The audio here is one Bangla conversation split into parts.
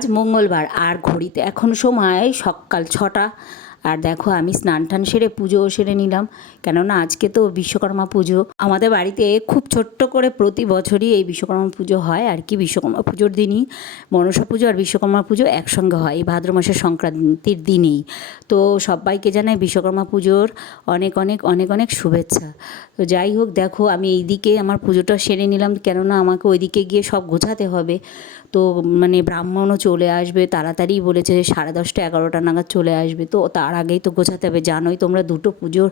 আজ মঙ্গলবার আর ঘড়িতে এখন সময় সকাল 6টা। আর দেখো আমি স্নান টান সেরে পুজোও সেরে নিলাম, কেননা আজকে তো বিশ্বকর্মা পুজো। আমাদের বাড়িতে খুব ছোট্ট করে প্রতি বছরই এই বিশ্বকর্মা পুজো হয় আর কি। বিশ্বকর্মা পুজোর দিনই মনসা পুজো আর বিশ্বকর্মা পুজো একসঙ্গে হয়, এই ভাদ্র মাসের সংক্রান্তির দিনেই। তো সবাইকে জানাই বিশ্বকর্মা পুজোর অনেক অনেক অনেক অনেক শুভেচ্ছা। তো যাই হোক, দেখো আমি এইদিকে আমার পুজোটা সেরে নিলাম, কেননা আমাকে ওইদিকে গিয়ে সব গোছাতে হবে। তো মানে ব্রাহ্মণও চলে আসবে, তাড়াতাড়ি বলেছে 10:30 11টা নাগাদ চলে আসবে। তো তার আগেই তো গোছাতে হবে, জানোই তোমরা, দুটো পুজোর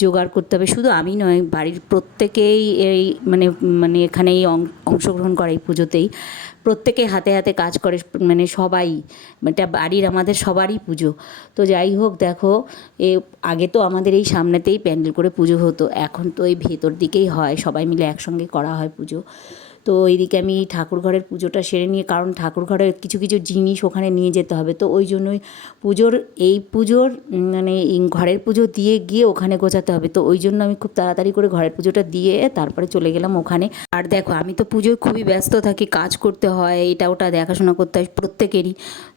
জোগাড় করতে হবে। শুধু আমি নয়, বাড়ির প্রত্যেকেই এই মানে মানে এখানেই অংশগ্রহণ করে এই পুজোতেই। প্রত্যেকে হাতে হাতে কাজ করে, মানে সবাই, এটা বাড়ির আমাদের সবারই পুজো। তো যাই হোক, দেখো আগে তো আমাদের এই সামনেতেই প্যান্ডেল করে পুজো হতো, এখন তো এই ভেতর দিকেই হয়, সবাই মিলে একসঙ্গে করা হয় পুজো। তো এইদিকে আমি ঠাকুর ঘরের পুজোটা সেরে নিয়ে, কারণ ঠাকুর ঘরের কিছু কিছু জিনিস ওখানে নিয়ে যেতে হবে, তো ওই জন্যই পুজোর মানে ঘরের পুজো দিয়ে গিয়ে ওখানে গোছাতে হবে। তো ওই জন্য আমি খুব তাড়াতাড়ি করে ঘরের পুজোটা দিয়ে তারপরে চলে গেলাম ওখানে। আর দেখো আমি তো পুজোয় খুবই ব্যস্ত থাকি, কাজ করতে হয়, এটা ওটা দেখাশোনা করতে হয় প্রত্যেকেরই।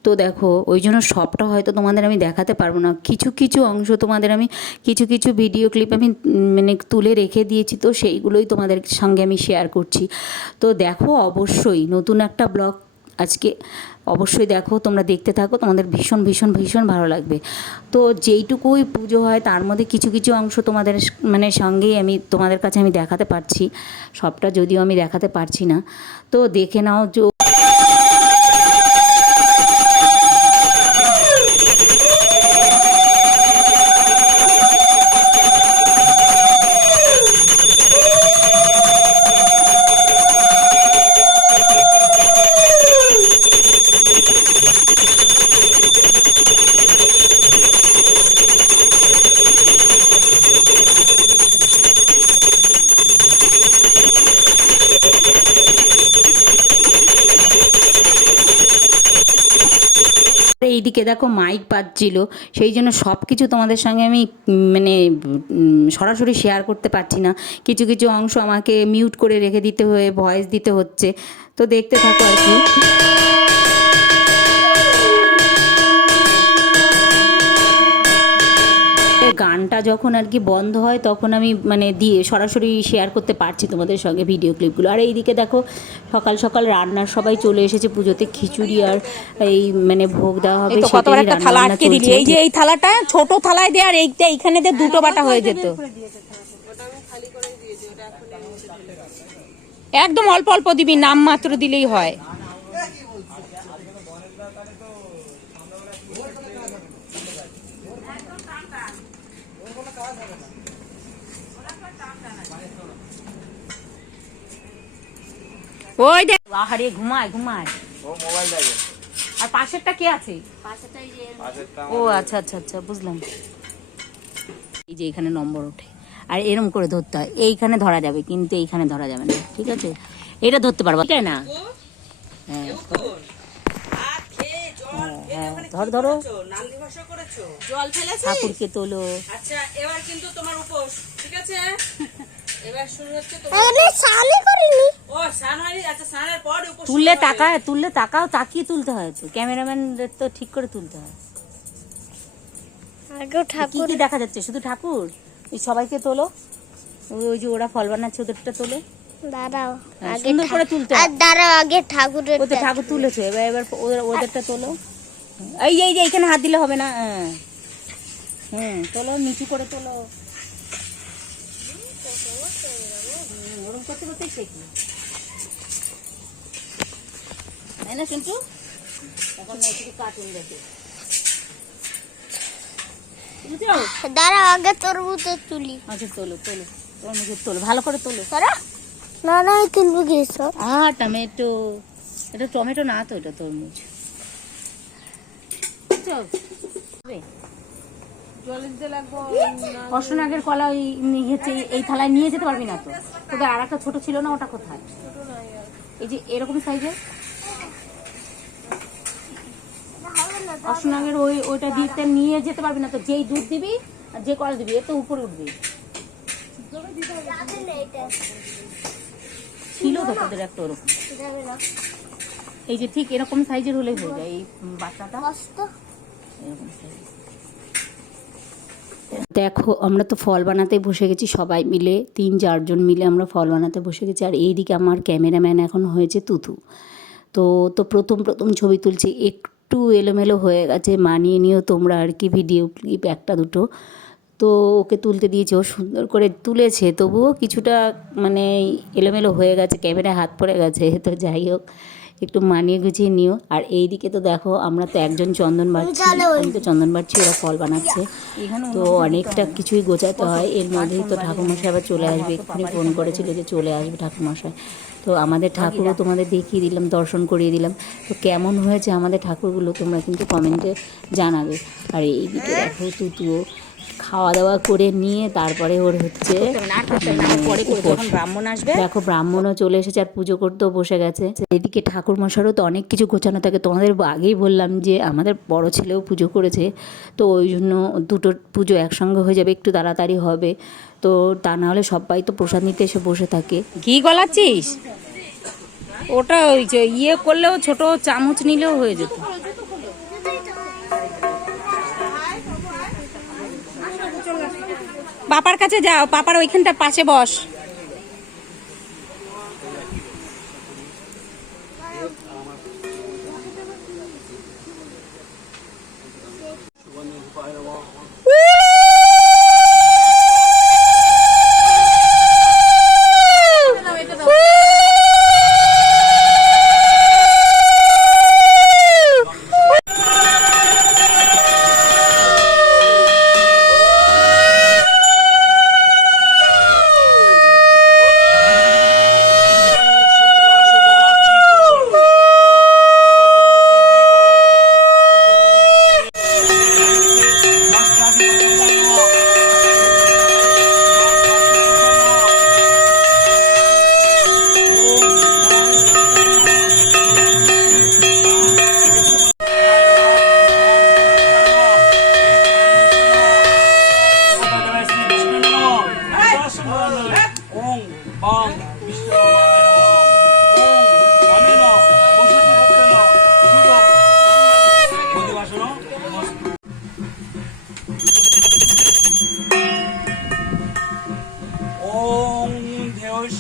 তো দেখো ওই জন্য সবটা হয়তো তোমাদের আমি দেখাতে পারবো না, কিছু কিছু অংশ তোমাদের আমি কিছু কিছু ভিডিও ক্লিপ আমি মানে তুলে রেখে দিয়েছি, তো সেইগুলোই তোমাদের সঙ্গে আমি শেয়ার করছি। তো দেখো অবশ্যই নতুন একটা ব্লগ আজকে, অবশ্যই দেখো, তোমরা দেখতে থাকো, তোমাদের ভীষণ ভীষণ ভীষণ ভালো লাগবে। তো যেইটুকুই পুজো হয় তার মধ্যে কিছু কিছু অংশ তোমাদের মানে সঙ্গেই আমি তোমাদের কাছে আমি দেখাতে পারছি, সবটা যদিও আমি দেখাতে পারছি না। তো দেখে নাও। এইদিকে দেখো মাইক বাজছিল, সেই জন্য সব কিছু তোমাদের সঙ্গে আমি মানে সরাসরি শেয়ার করতে পারছি না, কিছু কিছু অংশ আমাকে মিউট করে রেখে দিতে হয়ে ভয়েস দিতে হচ্ছে। তো দেখতে থাকো আর কি। গানটা যখন আর কি বন্ধ হয় তখন আমি মানে দিয়ে সরাসরি শেয়ার করতে পারছি তোমাদের সঙ্গে ভিডিও ক্লিপগুলো। আর এইদিকে দেখো সকাল সকাল রান্নার সবাই চলে এসেছে পুজোতে, খিচুড়ি আর এই মানে ভোগ দেওয়া হবে, সেটাই রান্না চলছে। এই যে এই থালাটা ছোট থালায় দে, আর এইটা এখানে দে, দুটো বাটা হয়ে যেত। একদম অল্প অল্প দিবি, নাম মাত্র দিলেই হয়। ওই দেখ, আহারে ঘুমায় ঘুমায়, ও মোবাইল দেখে। আর পাশেরটা কে আছে? ও আচ্ছা আচ্ছা আচ্ছা, বুঝলাম। এই যে এখানে নম্বর ওঠে, আর এরম করে ধরতে হয়, এইখানে ধরা যাবে কিন্তু এইখানে ধরা যাবে না, ঠিক আছে? এটা ধরতে পারবা, তাই না? হ্যাঁ হ্যাঁ, ধরো ধরো, জল ফেলেছি, ঠাকুরকে তোলো। আচ্ছা এবার কিন্তু তোমার উপোস, ঠিক আছে? এবার শুরু হচ্ছে ও স্নান হয়নি, আচ্ছা স্নানের পর উপোস। তুললে তাকাও, তাকিয়ে তুলতে হয় তো, ক্যামেরাম্যান তো ঠিক করে তুলতে হয়। কি কি দেখা যাচ্ছে? শুধু ঠাকুর। এই সবাইকে তোলো, ওই যে ওরা ফল বানাচ্ছে ওদেরটা তোলো। দাঁড়াও, সুন্দর করে তুলতে হয়। দাঁড়াও, আগে ঠাকুরের, ওদের ঠাকুর তুলেছে, এবার ওদেরটা তোলো। এই যে এখানে হাত দিলে হবে না, তোলো, নিচু করে তোলো। ওরম করতে করতেই শেখি, তাই না শুনছু? এখন শুধু কার্টুন দেখে। দাঁড়াও, আগে তরমুজ তুলি। আচ্ছা তোলো তোলো, তরমুজের তোলো, ভালো করে তোলো। না না, আমি তুলবো কি সব? টমেটো, এটা টমেটো না তো, এটা তরমুজ। অষ্টনাগের কলা এই থালায় নিয়ে যেতে পারবি না তো? তোদের আর একটা ছোট ছিল না, ওটা কোথায়? এই যে এরকম সাইজের অষ্টনাগের ওইটা দিতে নিয়ে যেতে পারবি না তো? যেই দুধ দিবি আর যে কলা দিবি, এর তো উপরে উঠবি। ছিল তো তোদের একটা ওরকম। এই যে ঠিক এরকম সাইজের হলেই হয়ে যায় এই বাচ্চাটা, কষ্ট এরকম size। দেখো আমরা তো ফল বানাতে বসে গেছি সবাই মিলে, 3-4 জন মিলে আমরা ফল বানাতে বসে গেছি। আর এইদিকে আমার ক্যামেরাম্যান এখন হয়েছে তুতু। তো প্রথম ছবি তুলছি, একটু এলোমেলো হয়ে গেছে, মানিয়ে নিও তোমরা আর কি, ভিডিও ক্লিপ একটা দুটো তো ওকে তুলতে দিয়েছে, ও সুন্দর করে তুলেছে, তবুও কিছুটা মানে এলোমেলো হয়ে গেছে, ক্যামেরায় হাত পড়ে গেছে। তো যাই হোক, একটু মানিয়ে গুছিয়ে নিও। আর এইদিকে তো দেখো আমরা তো একজন চন্দন বাড়ছি, আমি তো চন্দন বাড়ছি, ওরা ফল বানাচ্ছে। তো অনেকটা কিছুই গোছাতে হয়, এর মধ্যেই তো ঠাকুরমশাই আবার চলে আসবে, এক্ষুনি ফোন করেছিল যে চলে আসবে ঠাকুরমশাই। তো আমাদের ঠাকুরও তোমাদের দেখিয়ে দিলাম, দর্শন করিয়ে দিলাম। তো কেমন হয়েছে আমাদের ঠাকুরগুলো তোমরা কিন্তু কমেন্টে জানাবে। আর এইদিকে দেখো তুতুও খাওয়া দাওয়া করে নিয়ে তারপরে ওর হচ্ছে ব্রাহ্মণ আসবে, দেখো ব্রাহ্মণও চলে এসেছে আর পুজো করতেও বসে গেছে। এদিকে ঠাকুর মশারও তো অনেক কিছু গোছানো থাকে, তোমাদের আগেই বললাম যে আমাদের বড় ছেলেও পুজো করেছে, তো ওই জন্য দুটো পুজো একসঙ্গে হয়ে যাবে, একটু তাড়াতাড়ি হবে। তো তা না হলে সবাই তো প্রসাদ নিতে এসে বসে থাকে। ঘি গলাচ্ছিস? ওটা ওই যে ইয়ে করলেও ছোট চামচ নিলেও হয়ে যেত। পাপার কাছে যাও, পাপার ওইখানটার পাশে বস।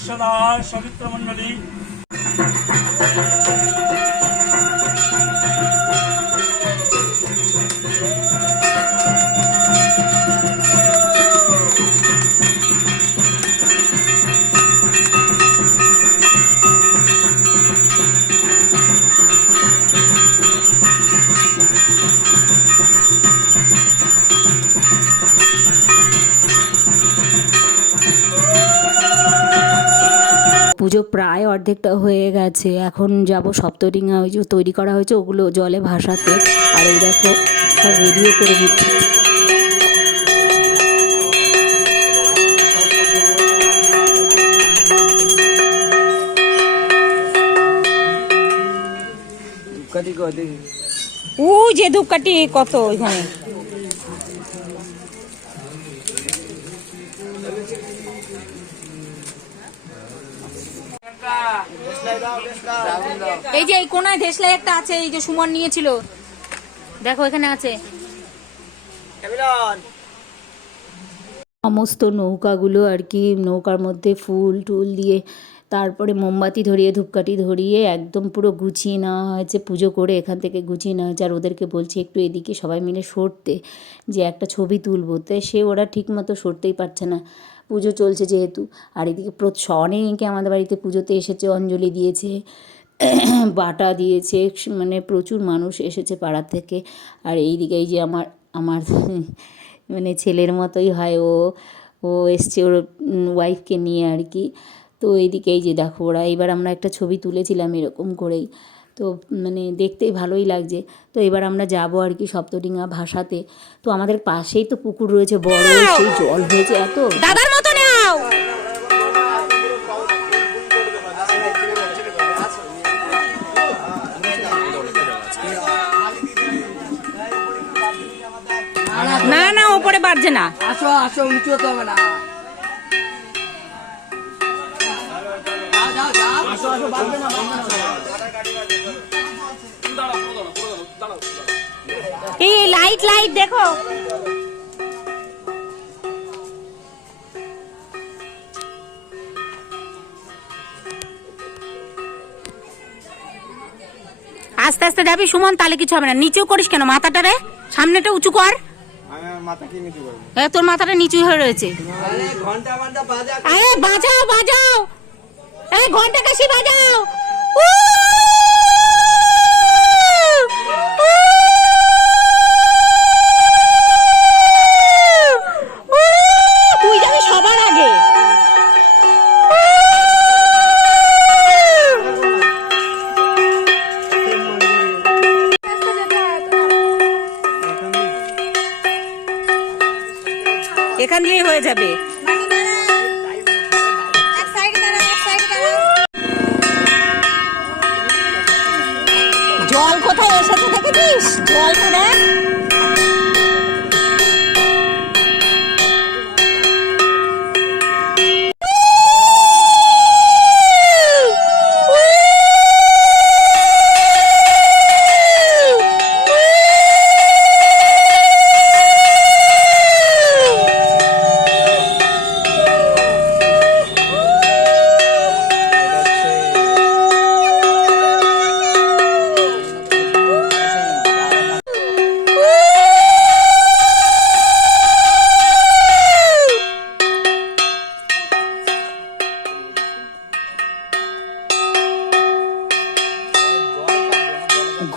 সদা সবিত্র মন্ডলী পুজো প্রায় অর্ধেকটা হয়ে গেছে, এখন যাব সপ্তডিঙা ওই যে তৈরি করা হয়েছে ওগুলো জলে ভাসাতে। আর এই দেখো সব রেডিও করে দিচ্ছি। ও যে ধূপকাঠি কত ওইখানে। এই যে এই কোনায় দেশলাই একটা আছে, এই যে সুমন নিয়েছিল, দেখো এখানে আছে। সমস্ত নৌকাগুলো আর কি, নৌকার মধ্যে ফুল টুল দিয়ে তারপরে মোমবাতি ধরিয়ে ধূপকাঠি ধরিয়ে একদম পুরো গুছিয়ে নেওয়া হয়েছে, পুজো করে এখান থেকে গুছিয়ে নেওয়া হয়েছে। আর ওদেরকে বলছি একটু এদিকে সবাই মিলে সরতে, যে একটা ছবি তুলবো, তাই সে ওরা ঠিক মতো সরতেই পারছে না, পুজো চলছে যেহেতু। আর এদিকে অনেকে আমাদের বাড়িতে পুজোতে এসেছে, অঞ্জলি দিয়েছে, বাটা দিয়েছে, মানে প্রচুর মানুষ এসেছে পাড়ার থেকে। আর এইদিকে এই যে আমার মানে ছেলের মতোই হয়, ও এসছে ওর ওয়াইফকে নিয়ে আর কি। তো এইদিকে এই যে দেখো ওরা, এবার আমরা একটা ছবি তুলেছিলাম এরকম করেই, তো মানে দেখতেই ভালোই লাগছে। তো এবার আমরা যাবো আর কি সপ্তডিঙা ভাসাতে। তো আমাদের পাশেই তো পুকুর রয়েছে বড়, সেই জল হয়েছে এত। দাদার মতো নাও। না না ওপরে বাড়ছে না। আসো আসো, উঁচু হতে হবে না। যাও যাও, আসো আসো, বাড়বে না। এই লাইট লাইট দেখো। আস্তে আস্তে যাবি সুমন, তাহলে কিছু হবে না। নিচেও করিস কেন মাথাটা রে, সামনেটা উঁচু কর। তোর মাথাটা নিচু হয়ে রয়েছে। বাজাও বাজাও, এই ঘন্টা কাশি বাজাও। তুই যাবি সবার আগে। এখান দিয়েই হয়ে যাবে। জল কোথায় এসেছে দেখেছিস? জলটা দেখ।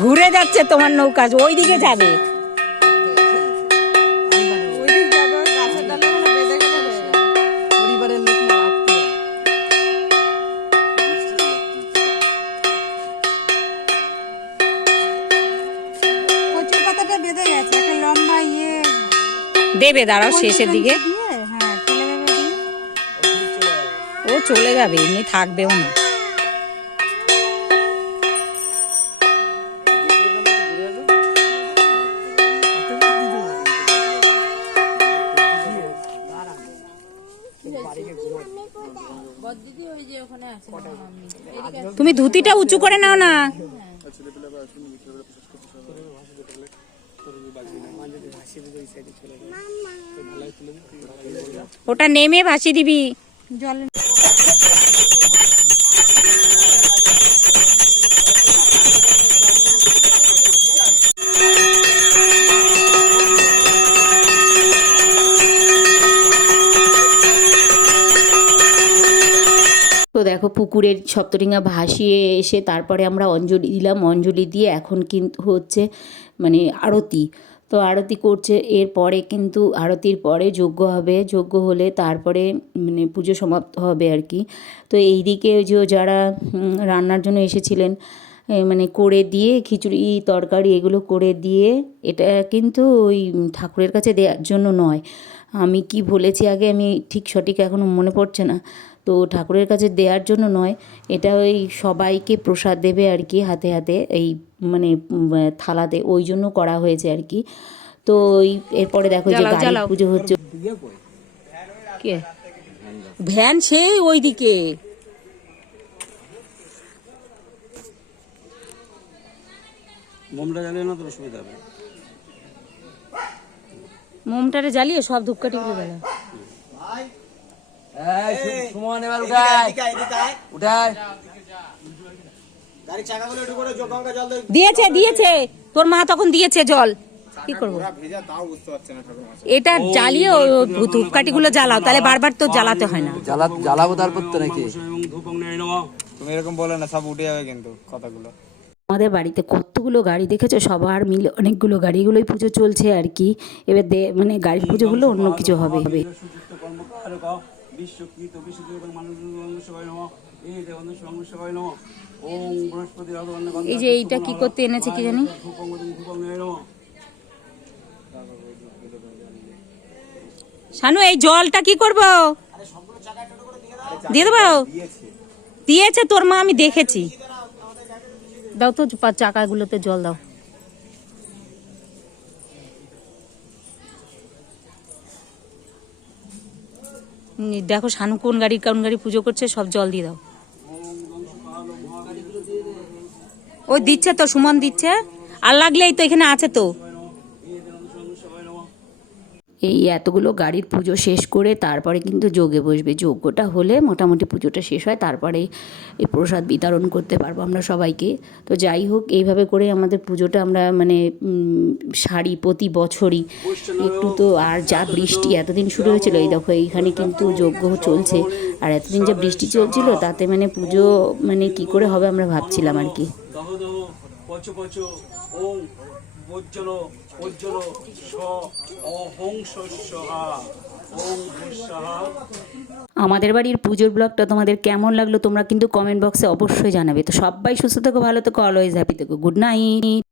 ঘুরে যাচ্ছে তোমার নৌকা, ওই দিকে যাবে। দেবে, দাঁড়াও শেষের দিকে। ও চলে যাবে, এমনি থাকবেও না। তুমি ধুতিটা উঁচু করে নাও না। ওটা নেমে ভাসিয়ে দিবি জলে। তো দেখো পুকুরের সপ্তডিঙা ভাসিয়ে এসে তারপরে আমরা অঞ্জলি দিলাম। অঞ্জলি দিয়ে এখন কিন্তু হচ্ছে মানে আরতি। তো আরতি করছে, এরপরে কিন্তু আরতির পরে যজ্ঞ হবে। যজ্ঞ হলে তারপরে মানে পুজো সমাপ্ত হবে আর কি। তো এই দিকে যে যারা রান্নার জন্য এসেছিলেন মানে করে দিয়ে খিচুড়ি তরকারি এগুলো করে দিয়ে, এটা কিন্তু ওই ঠাকুরের কাছে দেওয়ার জন্য নয়। আমি কি বলেছি আগে আমি ঠিক সঠিক এখনও মনে পড়ছে না। তো ঠাকুরের কাছে দেওয়ার জন্য নয়, এটা ওই সবাইকে প্রসাদ দেবে আর কি, হাতে হাতে এই মানে থালাতে, ওই জন্য করা হয়েছে আর কি। তো ওই এরপরে দেখো যে গাড়ি পুজো হচ্ছে। কে ভ্যান সেই ওইদিকে। মোমটা জ্বালিয়ে না তো অসুবিধা হবে। মোমটারে জ্বালিয়ে সব ধূপকাঠি গুলো গেল। সুমন এবার উঠায় উঠায়। দিয়েছে দিয়েছে, তোর মা তখন দিয়েছে জল। কি করবো, এটা জ্বালিয়ে ধূপকাঠি গুলো জ্বালাও, তাহলে বারবার তো জ্বালাতে হয় না। জ্বালাবো তারপর তো নাকি। তুমি এরকম বলে না, সব উঠে যাবে কিন্তু কথাগুলো। আমাদের বাড়িতে কতগুলো গাড়ি দেখেছো, সবার মিলে অনেকগুলো গাড়িগুলোই পুজো চলছে আর কি। এবার মানে গাড়ির পুজো হলে অন্য কিছু হবে। এই যে এইটা কি করতে এনেছে কি জানি। শানু এই জলটা কি করব, দিয়ে দেবো? দিয়েছে তোর মা, আমি দেখেছি। দাও তো চাকাগুলোতে জল দাও। দেখো শানু কোন গাড়ি পুজো করছে, সব জল দিয়ে দাও। ওই দিচ্ছে তো, সুমন দিচ্ছে। আর লাগলেই তো এখানে আছে তো। এই এতগুলো গাড়ির পুজো শেষ করে তারপরে কিন্তু যজ্ঞে বসবে। যজ্ঞটা হলে মোটামুটি পুজোটা শেষ হয়, তারপরে এই প্রসাদ বিতরণ করতে পারবো আমরা সবাইকে। তো যাই হোক, এইভাবে করে আমাদের পুজোটা আমরা মানে সারি প্রতি বছরই একটু। তো আর যা বৃষ্টি এতদিন শুরু হয়েছিল, এই দেখো এইখানে কিন্তু যজ্ঞ চলছে, আর এতদিন যে বৃষ্টি চলছিল তাতে মানে পুজো মানে কি করে হবে আমরা ভাবছিলাম আর কি। দহ দহ পচ পচ ওং বজ্জল বজ্জল স অহং স্বহা ওং ভূস্বাহা। আমাদের বাড়ির পুজোর ব্লগটা তোমাদের কেমন লাগলো তোমরা কিন্তু কমেন্ট বক্সে অবশ্যই জানাবে। তো সবাই সুস্থ থেকো, ভালো থেকো, অলওয়েজ হ্যাপি থেকো। Good night.